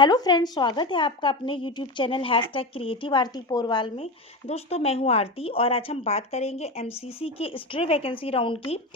Hello friends, स्वागत है आपका अपने यूट्यूब चैनल #क्रिएटिव आरती पोरवाल में। दोस्तों, मैं हूं आरती और आज हम बात करेंगे एमसीसी के स्ट्रे वैकेंसी राउंड की।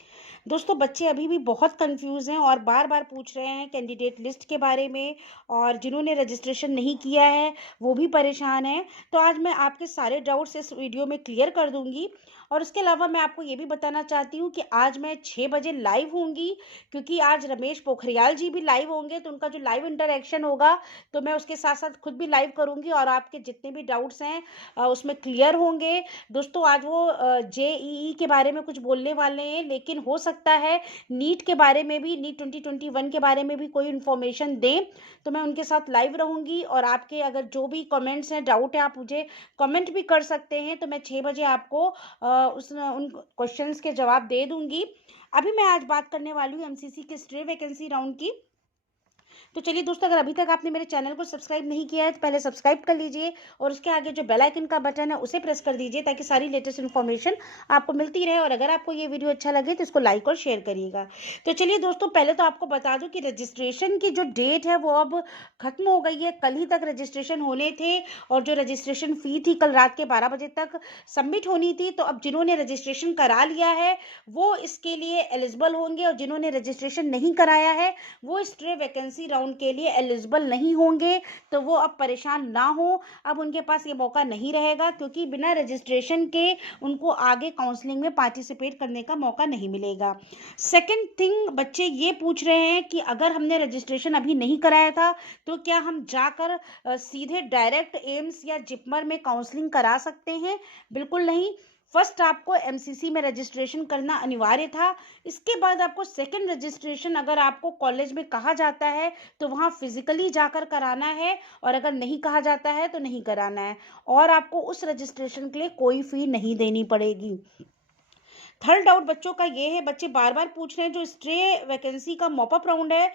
दोस्तों, बच्चे अभी भी बहुत कंफ्यूज हैं और बार बार पूछ रहे हैं कैंडिडेट लिस्ट के बारे में, और जिन्होंने रजिस्ट्रेशन नहीं किया है वो भी परेशान हैं। तो आज मैं आपके सारे डाउट्स इस वीडियो में क्लियर कर दूंगी। और उसके अलावा मैं आपको ये भी बताना चाहती हूँ कि आज मैं 6 बजे लाइव होंगी, क्योंकि आज रमेश पोखरियाल जी भी लाइव होंगे। तो उनका जो लाइव इंटरेक्शन होगा तो मैं उसके साथ साथ खुद भी लाइव करूंगी और आपके जितने भी डाउट्स हैं उसमें क्लियर होंगे। दोस्तों, आज वो जेईई के बारे में कुछ बोलने वाले हैं, लेकिन हो सकता है नीट के बारे में भी, नीट 2021 के बारे में भी कोई इन्फॉर्मेशन दें। तो मैं उनके साथ लाइव रहूंगी और आपके अगर जो भी कमेंट्स हैं, डाउट है, आप मुझे कमेंट भी कर सकते हैं। तो मैं 6 बजे आपको उन क्वेश्चंस के जवाब दे दूंगी। अभी मैं आज बात करने वाली हूँ एमसीसी के स्ट्रे वैकेंसी राउंड की। तो चलिए दोस्तों, अगर अभी तक आपने मेरे चैनल को सब्सक्राइब नहीं किया है तो पहले सब्सक्राइब कर लीजिए और उसके आगे जो बेल आइकन का बटन है उसे प्रेस कर दीजिए, ताकि सारी लेटेस्ट इन्फॉर्मेशन आपको मिलती रहे। और अगर आपको ये वीडियो अच्छा लगे तो इसको लाइक और शेयर करिएगा। तो चलिए दोस्तों, पहले तो आपको बता दूं कि रजिस्ट्रेशन की जो डेट है वो अब खत्म हो गई है। कल ही तक रजिस्ट्रेशन होने थे और जो रजिस्ट्रेशन फी थी कल रात के 12 बजे तक सबमिट होनी थी। तो अब जिन्होंने रजिस्ट्रेशन करा लिया है वो इसके लिए एलिजिबल होंगे, और जिन्होंने रजिस्ट्रेशन नहीं कराया है वो स्ट्रे वैकेंसी राउंड के लिए एलिजिबल नहीं होंगे। तो वो अब परेशान ना हो, अब उनके पास ये मौका नहीं रहेगा, क्योंकि बिना रजिस्ट्रेशन के उनको आगे काउंसलिंग में पार्टिसिपेट करने का मौका नहीं मिलेगा। सेकंड थिंग, बच्चे ये पूछ रहे हैं कि अगर हमने रजिस्ट्रेशन अभी नहीं कराया था तो क्या हम जाकर सीधे डायरेक्ट एम्स या जिपमर में काउंसलिंग करा सकते हैं? बिल्कुल नहीं। फर्स्ट आपको एमसीसी में रजिस्ट्रेशन करना अनिवार्य था। इसके बाद आपको सेकंड रजिस्ट्रेशन, अगर आपको कॉलेज में कहा जाता है तो वहाँ फिजिकली जाकर कराना है, और अगर नहीं कहा जाता है तो नहीं कराना है। और आपको उस रजिस्ट्रेशन के लिए कोई फी नहीं देनी पड़ेगी। थर्ड डाउट बच्चों का ये है, बच्चे बार बार पूछ रहे हैं जो स्ट्रे वैकेंसी का मॉपअप राउंड है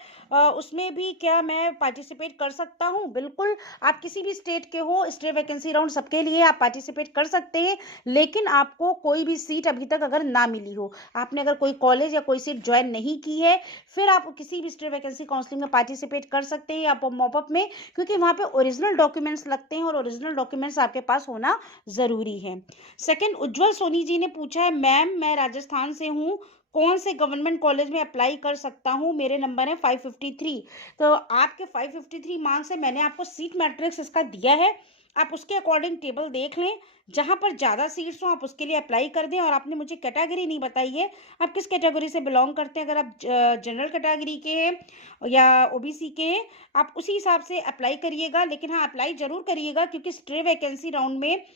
उसमें भी क्या मैं पार्टिसिपेट कर सकता हूँ? बिल्कुल, आप किसी भी स्टेट के हो, स्ट्रे वैकेंसी राउंड सबके लिए, आप पार्टिसिपेट कर सकते हैं। लेकिन आपको कोई भी सीट अभी तक अगर ना मिली हो, आपने अगर कोई कॉलेज या कोई सीट ज्वाइन नहीं की है, फिर आप किसी भी स्ट्रे वैकेंसी काउंसलिंग में पार्टिसिपेट कर सकते हैं आप मॉपअप में, क्योंकि वहाँ पे ओरिजिनल डॉक्यूमेंट्स लगते हैं और ओरिजिनल डॉक्यूमेंट्स आपके पास होना ज़रूरी है। सेकंड, उज्जवल सोनी जी ने पूछा है, मैम मैं राजस्थान से हूँ, कौन से गवर्नमेंट कॉलेज में अप्लाई कर सकता हूँ? मेरे नंबर है 553। तो आपके 553 मार्क्स से मैंने आपको सीट मैट्रिक्स इसका दिया है, आप उसके अकॉर्डिंग टेबल देख लें। जहां पर ज़्यादा सीट्स हो आप उसके लिए अप्लाई कर दें। और आपने मुझे कैटेगरी नहीं बताई है, आप किस कैटेगरी से बिलोंग करते हैं? अगर आप जनरल कैटेगरी के हैं या ओबीसी के हैं, आप उसी हिसाब से अप्लाई करिएगा। लेकिन हाँ, अप्लाई जरूर करिएगा, क्योंकि स्ट्रे वैकेंसी राउंड में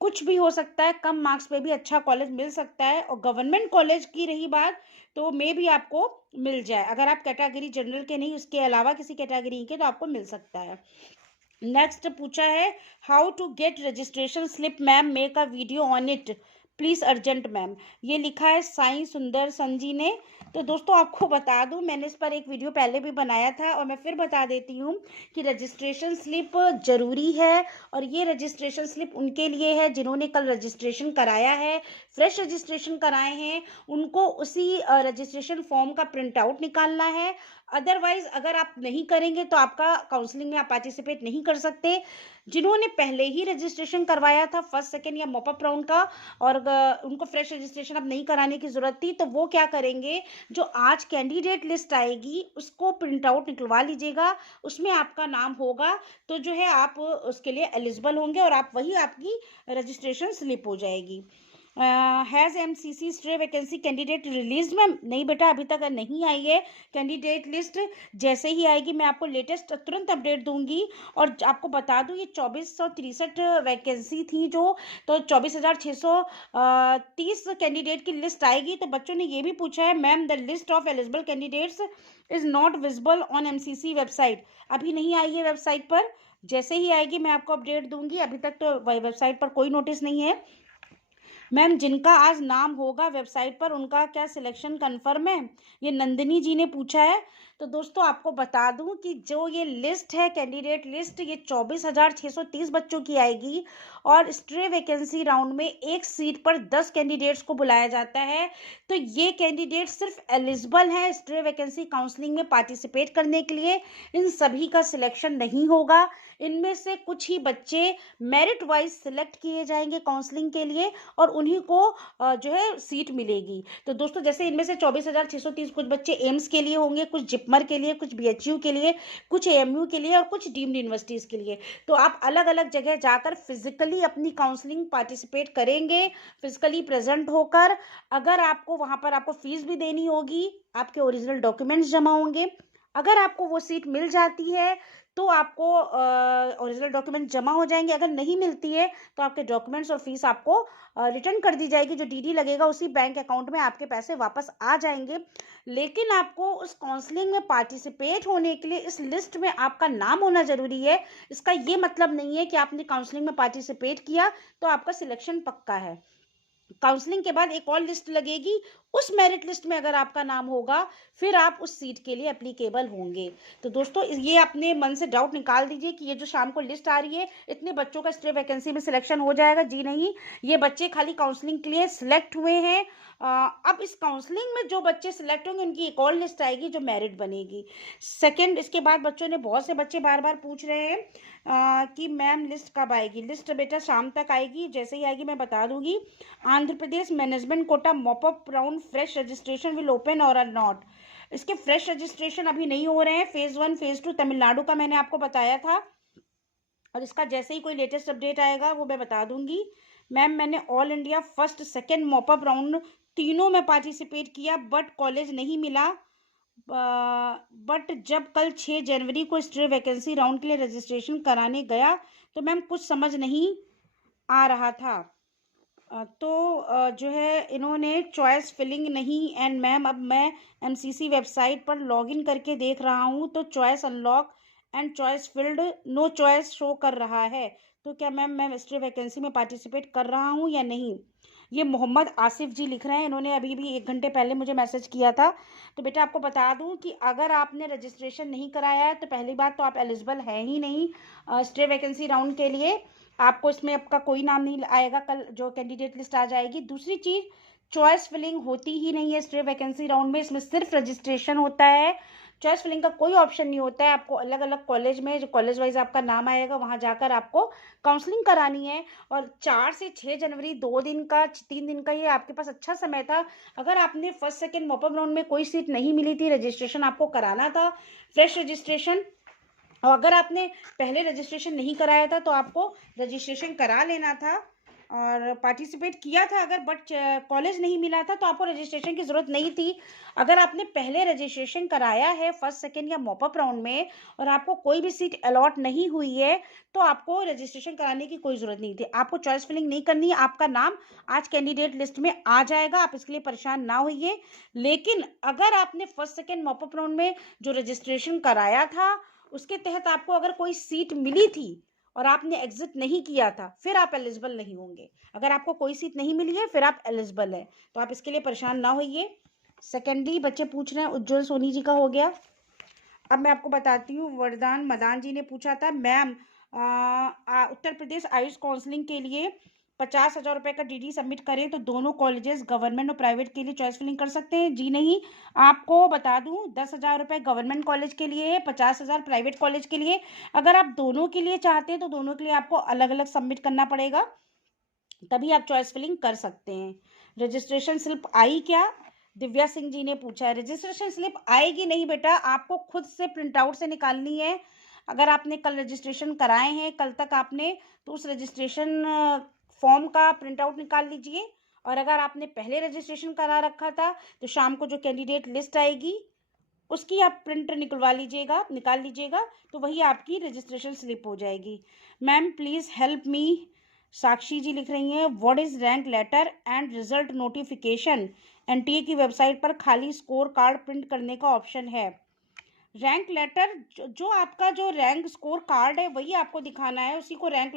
कुछ भी हो सकता है, कम मार्क्स पे भी अच्छा कॉलेज मिल सकता है। और गवर्नमेंट कॉलेज की रही बात, तो मे भी आपको मिल जाए। अगर आप कैटेगरी जनरल के नहीं, उसके अलावा किसी कैटेगरी के, तो आपको मिल सकता है। नेक्स्ट पूछा है, how to get registration slip ma'am, make a video on it please urgent ma'am. ये लिखा है साई सुंदर सन जी ने। तो दोस्तों, आपको बता दूं, मैंने इस पर एक वीडियो पहले भी बनाया था और मैं फिर बता देती हूँ कि रजिस्ट्रेशन स्लिप जरूरी है। और ये रजिस्ट्रेशन स्लिप उनके लिए है जिन्होंने कल रजिस्ट्रेशन कराया है, फ्रेश रजिस्ट्रेशन कराए हैं, उनको उसी रजिस्ट्रेशन फॉर्म का प्रिंट आउट निकालना है। अदरवाइज अगर आप नहीं करेंगे तो आपका काउंसलिंग में आप पार्टिसिपेट नहीं कर सकते। जिन्होंने पहले ही रजिस्ट्रेशन करवाया था फर्स्ट सेकंड या मॉपअप राउंड का, और उनको फ्रेश रजिस्ट्रेशन अब नहीं कराने की जरूरत थी, तो वो क्या करेंगे, जो आज कैंडिडेट लिस्ट आएगी उसको प्रिंट आउट निकलवा लीजिएगा, उसमें आपका नाम होगा। तो जो है आप उसके लिए एलिजिबल होंगे और आप वही आपकी रजिस्ट्रेशन स्लिप हो जाएगी। Has MCC stray vacancy candidate release ma'am? नहीं बेटा, अभी तक नहीं आई है कैंडिडेट लिस्ट। जैसे ही आएगी मैं आपको लेटेस्ट तुरंत अपडेट दूंगी। और आपको बता दूं, ये 2463 वैकेंसी थी जो, तो 24,630 कैंडिडेट की लिस्ट आएगी। तो बच्चों ने ये भी पूछा है, ma'am the list of eligible candidates is not visible on MCC website. अभी नहीं आई है वेबसाइट पर, जैसे ही आएगी मैं आपको अपडेट दूंगी। अभी तक तो वेबसाइट पर कोई नोटिस नहीं है। मैम जिनका आज नाम होगा वेबसाइट पर उनका क्या सिलेक्शन कंफर्म है? ये नंदिनी जी ने पूछा है। तो दोस्तों आपको बता दूं कि जो ये लिस्ट है, कैंडिडेट लिस्ट, ये 24,630 बच्चों की आएगी और स्ट्रे वैकेंसी राउंड में एक सीट पर 10 कैंडिडेट्स को बुलाया जाता है। तो ये कैंडिडेट सिर्फ एलिजिबल हैं स्ट्रे वैकेंसी काउंसलिंग में पार्टिसिपेट करने के लिए। इन सभी का सिलेक्शन नहीं होगा। इनमें से कुछ ही बच्चे मेरिट वाइज सिलेक्ट किए जाएंगे काउंसलिंग के लिए और उन्हीं को जो है सीट मिलेगी। तो दोस्तों जैसे इनमें से 24,630 कुछ बच्चे एम्स के लिए होंगे, कुछ जिपमर के लिए, कुछ बीएचयू के लिए, कुछ एएमयू के लिए और कुछ डीम्ड यूनिवर्सिटीज के लिए। तो आप अलग अलग जगह जाकर फिजिकली अपनी काउंसलिंग पार्टिसिपेट करेंगे, फिजिकली प्रेजेंट होकर। अगर आपको वहां पर आपको फीस भी देनी होगी, आपके ओरिजिनल डॉक्यूमेंट्स जमा होंगे। अगर आपको वो सीट मिल जाती है तो आपको ओरिजिनल डॉक्यूमेंट जमा हो जाएंगे। अगर नहीं मिलती है तो आपके डॉक्यूमेंट्स और फीस आपको रिटर्न कर दी जाएगी। जो डीडी लगेगा उसी बैंक अकाउंट में आपके पैसे वापस आ जाएंगे। लेकिन आपको उस काउंसलिंग में पार्टिसिपेट होने के लिए इस लिस्ट में आपका नाम होना जरूरी है। इसका ये मतलब नहीं है कि आपने काउंसलिंग में पार्टिसिपेट किया तो आपका सिलेक्शन पक्का है। काउंसलिंग के बाद एक और लिस्ट लगेगी, उस मेरिट लिस्ट में अगर आपका नाम होगा फिर आप उस सीट के लिए एप्लीकेबल होंगे। तो दोस्तों ये अपने मन से डाउट निकाल दीजिए कि ये जो शाम को लिस्ट आ रही है इतने बच्चों का स्ट्रे वैकेंसी में सिलेक्शन हो जाएगा। जी नहीं, ये बच्चे खाली काउंसलिंग के लिए सिलेक्ट हुए हैं। अब इस काउंसलिंग में जो बच्चे सिलेक्ट होंगे उनकी एक और लिस्ट आएगी जो मेरिट बनेगी। सेकेंड, इसके बाद बच्चों ने, बहुत से बच्चे बार बार पूछ रहे हैं कि मैम लिस्ट कब आएगी। लिस्ट बेटा शाम तक आएगी, जैसे ही आएगी मैं बता दूंगी। Andhra Pradesh management quota mop up round fresh registration will open or आर नॉट। इसके फ्रेश रजिस्ट्रेशन अभी नहीं हो रहे हैं। फेज 1 फेज 2 तमिलनाडु का मैंने आपको बताया था और इसका जैसे ही कोई लेटेस्ट अपडेट आएगा वो मैं बता दूंगी। मैम मैंने all India first second mop up round तीनों में पार्टिसिपेट किया बट कॉलेज नहीं मिला। बट जब कल 6 जनवरी को स्ट्रे वैकेंसी राउंड के लिए रजिस्ट्रेशन कराने गया तो मैम कुछ समझ नहीं आ रहा था। तो जो है इन्होंने चॉइस फिलिंग नहीं। एंड मैम अब मैं एमसीसी वेबसाइट पर लॉगिन करके देख रहा हूँ तो choice unlock and choice filled no choice show कर रहा है। तो क्या मैम मैं स्ट्रे वैकेंसी में पार्टिसिपेट कर रहा हूँ या नहीं। ये मोहम्मद आसिफ जी लिख रहे हैं, इन्होंने अभी भी 1 घंटे पहले मुझे मैसेज किया था। तो बेटा आपको बता दूं कि अगर आपने रजिस्ट्रेशन नहीं कराया है तो पहली बात तो आप एलिजिबल है ही नहीं स्ट्रे वैकेंसी राउंड के लिए। आपको इसमें आपका कोई नाम नहीं आएगा कल जो कैंडिडेट लिस्ट आ जाएगी। दूसरी चीज़, चॉइस फिलिंग होती ही नहीं है स्ट्रे वैकेंसी राउंड में, इसमें सिर्फ रजिस्ट्रेशन होता है। चॉइस फिलिंग का कोई ऑप्शन नहीं होता है। आपको अलग अलग कॉलेज में जो कॉलेज वाइज आपका नाम आएगा वहाँ जाकर आपको काउंसलिंग करानी है। और 4 से 6 जनवरी 2 दिन का 3 दिन का ये आपके पास अच्छा समय था। अगर आपने फर्स्ट सेकेंड मॉपअप राउंड में कोई सीट नहीं मिली थी, रजिस्ट्रेशन आपको कराना था, फ्रेश रजिस्ट्रेशन। और अगर आपने पहले रजिस्ट्रेशन नहीं कराया था तो आपको रजिस्ट्रेशन करा लेना था और पार्टिसिपेट किया था अगर, बट कॉलेज नहीं मिला था तो आपको रजिस्ट्रेशन की ज़रूरत नहीं थी। अगर आपने पहले रजिस्ट्रेशन कराया है फर्स्ट सेकेंड या मॉपअप राउंड में और आपको कोई भी सीट अलॉट नहीं हुई है तो आपको रजिस्ट्रेशन कराने की कोई ज़रूरत नहीं थी। आपको चॉइस फिलिंग नहीं करनी है, आपका नाम आज कैंडिडेट लिस्ट में आ जाएगा, आप इसके लिए परेशान ना होइए। लेकिन अगर आपने फर्स्ट सेकेंड मॉपअप राउंड में जो रजिस्ट्रेशन कराया था उसके तहत आपको अगर कोई सीट मिली थी और आपने एग्जिट नहीं किया था फिर आप एलिजिबल नहीं होंगे। अगर आपको कोई सीट नहीं मिली है फिर आप एलिजिबल है, तो आप इसके लिए परेशान ना होइए। सेकेंडली बच्चे पूछ रहे हैं उज्जवल सोनी जी का हो गया। अब मैं आपको बताती हूँ, वरदान मदान जी ने पूछा था मैम उत्तर प्रदेश आयुष काउंसलिंग के लिए 50,000 रुपये का डीडी सबमिट करें तो दोनों कॉलेजेस गवर्नमेंट और प्राइवेट के लिए चॉइस फिलिंग कर सकते हैं। जी नहीं, आपको बता दूं 10,000 रुपये गवर्नमेंट कॉलेज के लिए है, 50,000 प्राइवेट कॉलेज के लिए। अगर आप दोनों के लिए चाहते हैं तो दोनों के लिए आपको अलग अलग सबमिट करना पड़ेगा, तभी आप चॉइस फिलिंग कर सकते हैं। रजिस्ट्रेशन स्लिप आई क्या, दिव्या सिंह जी ने पूछा है। रजिस्ट्रेशन स्लिप आएगी नहीं बेटा, आपको खुद से प्रिंट आउट से निकालनी है। अगर आपने कल रजिस्ट्रेशन कराए हैं कल तक आपने, तो उस रजिस्ट्रेशन फॉर्म का प्रिंट आउट निकाल लीजिए। और अगर आपने पहले रजिस्ट्रेशन करा रखा था तो शाम को जो कैंडिडेट लिस्ट आएगी उसकी आप प्रिंट निकाल लीजिएगा तो वही आपकी रजिस्ट्रेशन स्लिप हो जाएगी। Ma'am please help me, Sakshi ji लिख रही हैं, what is rank letter and result notification. NTA की वेबसाइट पर खाली स्कोर कार्ड प्रिंट करने का ऑप्शन है। रैंक लेटर, जो आपका जो रैंक स्कोर कार्ड है वही आपको दिखाना है, उसी को रैंक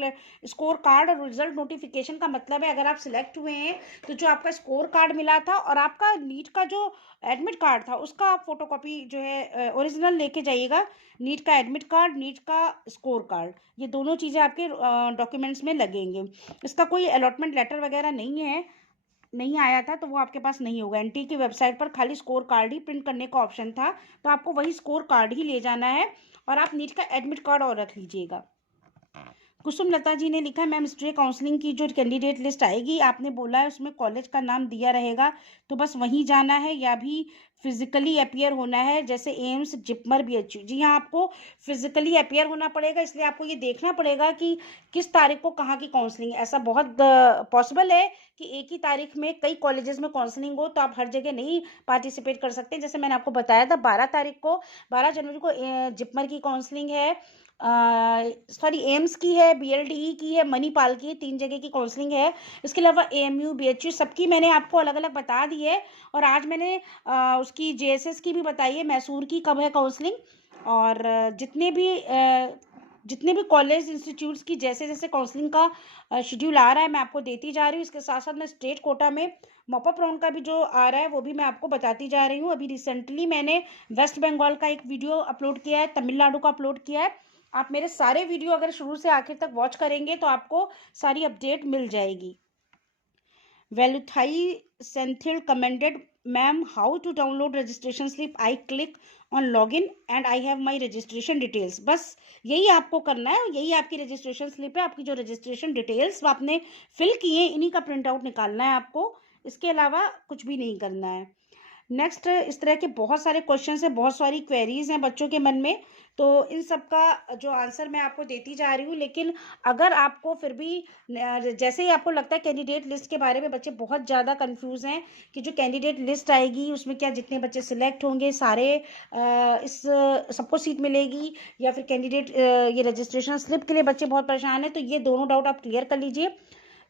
स्कोर कार्ड और रिजल्ट नोटिफिकेशन का मतलब है अगर आप सिलेक्ट हुए हैं तो जो आपका स्कोर कार्ड मिला था और आपका नीट का जो एडमिट कार्ड था उसका आप फोटोकॉपी जो है ओरिजिनल लेके जाइएगा। नीट का एडमिट कार्ड, नीट का स्कोर कार्ड, ये दोनों चीज़ें आपके डॉक्यूमेंट्स में लगेंगे। इसका कोई अलॉटमेंट लेटर वगैरह नहीं आया था तो वो आपके पास नहीं होगा। एनटी की वेबसाइट पर खाली स्कोर कार्ड ही प्रिंट करने का ऑप्शन था, तो आपको वही स्कोर कार्ड ही ले जाना है और आप नीट का एडमिट कार्ड और रख लीजिएगा। कुसुम लता जी ने लिखा, मैम स्ट्रे काउंसलिंग की जो कैंडिडेट लिस्ट आएगी आपने बोला है उसमें कॉलेज का नाम दिया रहेगा तो बस वहीं जाना है या भी फिजिकली अपियर होना है, जैसे एम्स, जिपमर, बीएचयू? जी हाँ, आपको फिजिकली अपियर होना पड़ेगा, इसलिए आपको ये देखना पड़ेगा कि किस तारीख को कहाँ की काउंसलिंग। ऐसा बहुत पॉसिबल है कि एक ही तारीख में कई कॉलेजेस में काउंसलिंग हो, तो आप हर जगह नहीं पार्टिसिपेट कर सकते। जैसे मैंने आपको बताया था 12 जनवरी को जिपमर की काउंसलिंग है, सॉरी एम्स की है, बीएलडीई की है, मणिपाल की है, 3 जगह की काउंसलिंग है। इसके अलावा एएमयू, बीएचयू सबकी मैंने आपको अलग अलग बता दी है। और आज मैंने उसकी जेएसएस की भी बताई है, मैसूर की कब है काउंसलिंग। और जितने भी कॉलेज इंस्टीट्यूट्स की जैसे जैसे काउंसलिंग का शेड्यूल आ रहा है मैं आपको देती जा रही हूँ। इसके साथ साथ मैं स्टेट कोटा में मॉपअप राउंड का भी जो आ रहा है वो भी मैं आपको बताती जा रही हूँ। अभी रिसेंटली मैंने वेस्ट बंगाल का एक वीडियो अपलोड किया है, तमिलनाडु का अपलोड किया है। आप मेरे सारे वीडियो अगर शुरू से आखिर तक वॉच करेंगे तो आपको सारी अपडेट मिल जाएगी। Veluthai Senthil commented, ma'am how to download registration slip? I click on login and I have my registration details. बस यही आपको करना है, यही आपकी रजिस्ट्रेशन स्लिप है। आपकी जो रजिस्ट्रेशन डिटेल्स आपने फिल किए इन्हीं का प्रिंट आउट निकालना है आपको, इसके अलावा कुछ भी नहीं करना है। नेक्स्ट, इस तरह के बहुत सारे क्वेश्चंस हैं, बहुत सारी क्वेरीज हैं बच्चों के मन में, तो इन सब का जो आंसर मैं आपको देती जा रही हूँ। लेकिन अगर आपको फिर भी जैसे ही आपको लगता है कैंडिडेट लिस्ट के बारे में बच्चे बहुत ज़्यादा कंफ्यूज हैं कि जो कैंडिडेट लिस्ट आएगी उसमें क्या जितने बच्चे सिलेक्ट होंगे सारे इस सबको सीट मिलेगी, या फिर कैंडिडेट ये रजिस्ट्रेशन स्लिप के लिए बच्चे बहुत परेशान हैं, तो ये दोनों डाउट आप क्लियर कर लीजिए।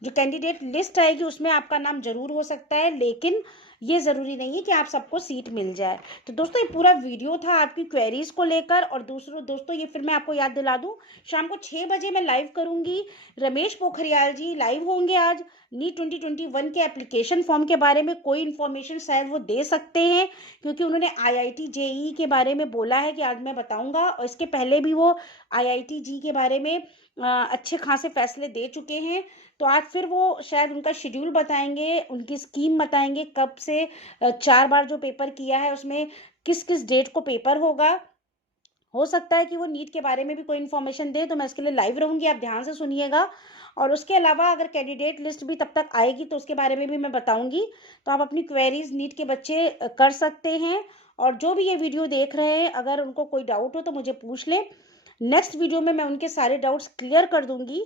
जो कैंडिडेट लिस्ट आएगी उसमें आपका नाम जरूर हो सकता है, लेकिन ये ज़रूरी नहीं है कि आप सबको सीट मिल जाए। तो दोस्तों ये पूरा वीडियो था आपकी क्वेरीज को लेकर। और दोस्तों ये फिर मैं आपको याद दिला दूं, शाम को 6 बजे मैं लाइव करूंगी। रमेश पोखरियाल जी लाइव होंगे आज। नीट 2021 के एप्लीकेशन फॉर्म के बारे में कोई इन्फॉर्मेशन शायद वो दे सकते हैं, क्योंकि उन्होंने आईआईटी जेईई के बारे में बोला है कि आज मैं बताऊंगा, और इसके पहले भी वो आईआईटी जी के बारे में अच्छे खासे फैसले दे चुके हैं। तो आज फिर वो शायद उनका शेड्यूल बताएंगे, उनकी स्कीम बताएंगे, कब से 4 बार जो पेपर किया है उसमें किस किस डेट को पेपर होगा। हो सकता है कि वो नीट के बारे में भी कोई इन्फॉर्मेशन दे, तो मैं इसके लिए लाइव रहूंगी, आप ध्यान से सुनिएगा। और उसके अलावा अगर कैंडिडेट लिस्ट भी तब तक आएगी तो उसके बारे में भी मैं बताऊंगी, तो आप अपनी क्वेरीज नीट के बच्चे कर सकते हैं। और जो भी ये वीडियो देख रहे हैं अगर उनको कोई डाउट हो तो मुझे पूछ ले, नेक्स्ट वीडियो में मैं उनके सारे डाउट्स क्लियर कर दूंगी।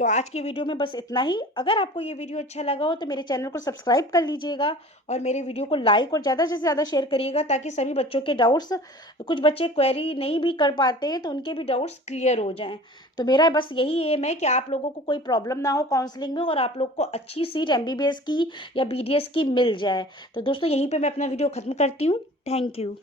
तो आज की वीडियो में बस इतना ही। अगर आपको ये वीडियो अच्छा लगा हो तो मेरे चैनल को सब्सक्राइब कर लीजिएगा और मेरे वीडियो को लाइक और ज़्यादा से ज़्यादा शेयर करिएगा, ताकि सभी बच्चों के डाउट्स, कुछ बच्चे क्वेरी नहीं भी कर पाते हैं तो उनके भी डाउट्स क्लियर हो जाएं। तो मेरा बस यही एम है कि आप लोगों को कोई प्रॉब्लम ना हो काउंसलिंग में, और आप लोग को अच्छी सीट एमबीबीएस की या बीडीएस की मिल जाए। तो दोस्तों यहीं पर मैं अपना वीडियो ख़त्म करती हूँ। Thank you.